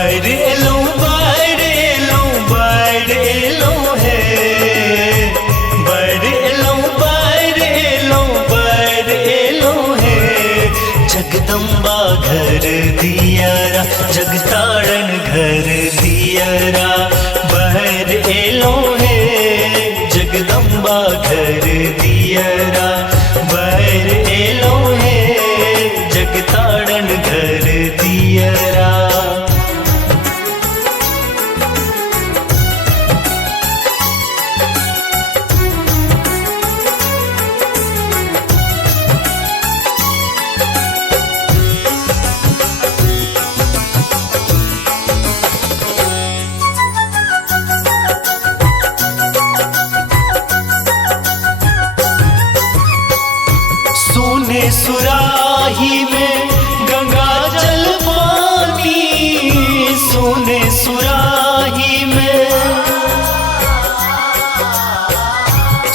बैरेलो है, बैरेलो है। जगदम्बा घर दियरा, जगताड़न घर दियरा, बैरेलो है। जगदम्बा घर दियरा, बैरेलो है। जगताड़न घर दियरा। सोने सुराही में गंगा जल पानी, सोने सुराही में,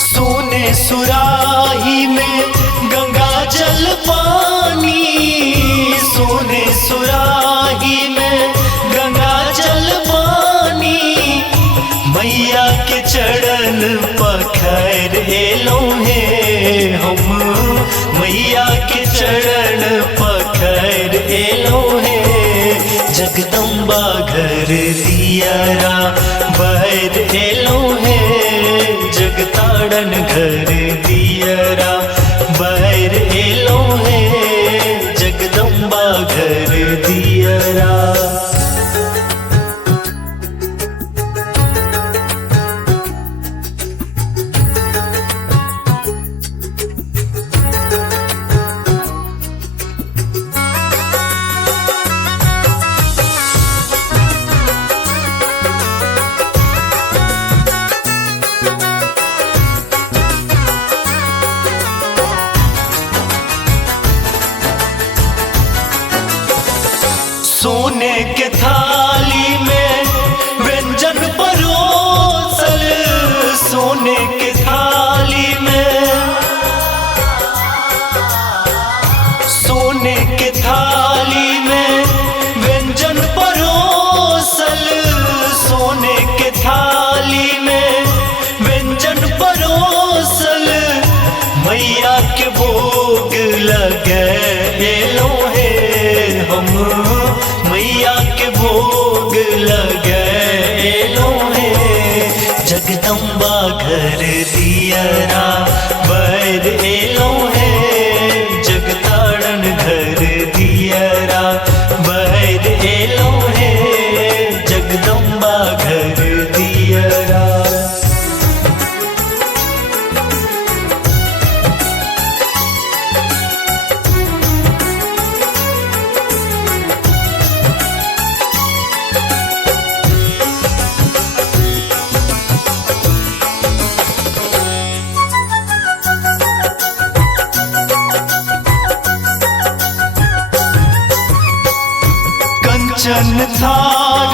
सोने सुराही में गंगा जल पानी, सोने सुराही में गंगा जल पानी। मैया के चरण पखरेलो है हम, मैया के चरण पखरेलो है। जगदम्बा घर दियरा, बैरेलो है। जगताड़न घर दियरा, बैरेलो है। जगदम्बा घर दियरा। सोने के थाली में व्यंजन परोसल, सोने के थाली में, सोने के थाली में व्यंजन परोसल, सोने के थाली में व्यंजन परोसल। मैया के भोग लगेलो है हम, मैया के भोग लगेलो है। जगदम्बा घर दियरा, बैरेलो है। जगताड़न घर दियरा, बैरेलो है। जगदम्बा घर दियरा। कंचन थार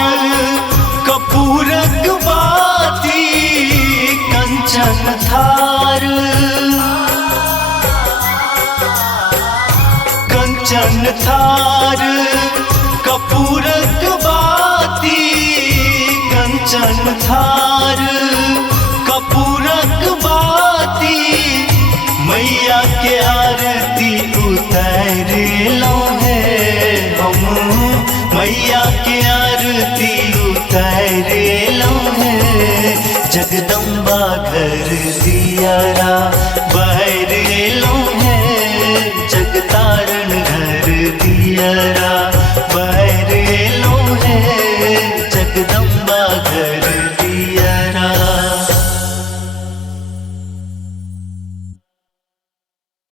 कपूरक बाती, कंचन थार, कंचन थार कपूरक बाती, कंचन थार कपूरक बाती। मैया के आरती उतारेलो है हम, मैया के आरती उतारेलो है। जगदम्बा घर दियरा, बैरेलो है। जगताड़न घर दियरा, बैरेलो है। जगदम्बा घर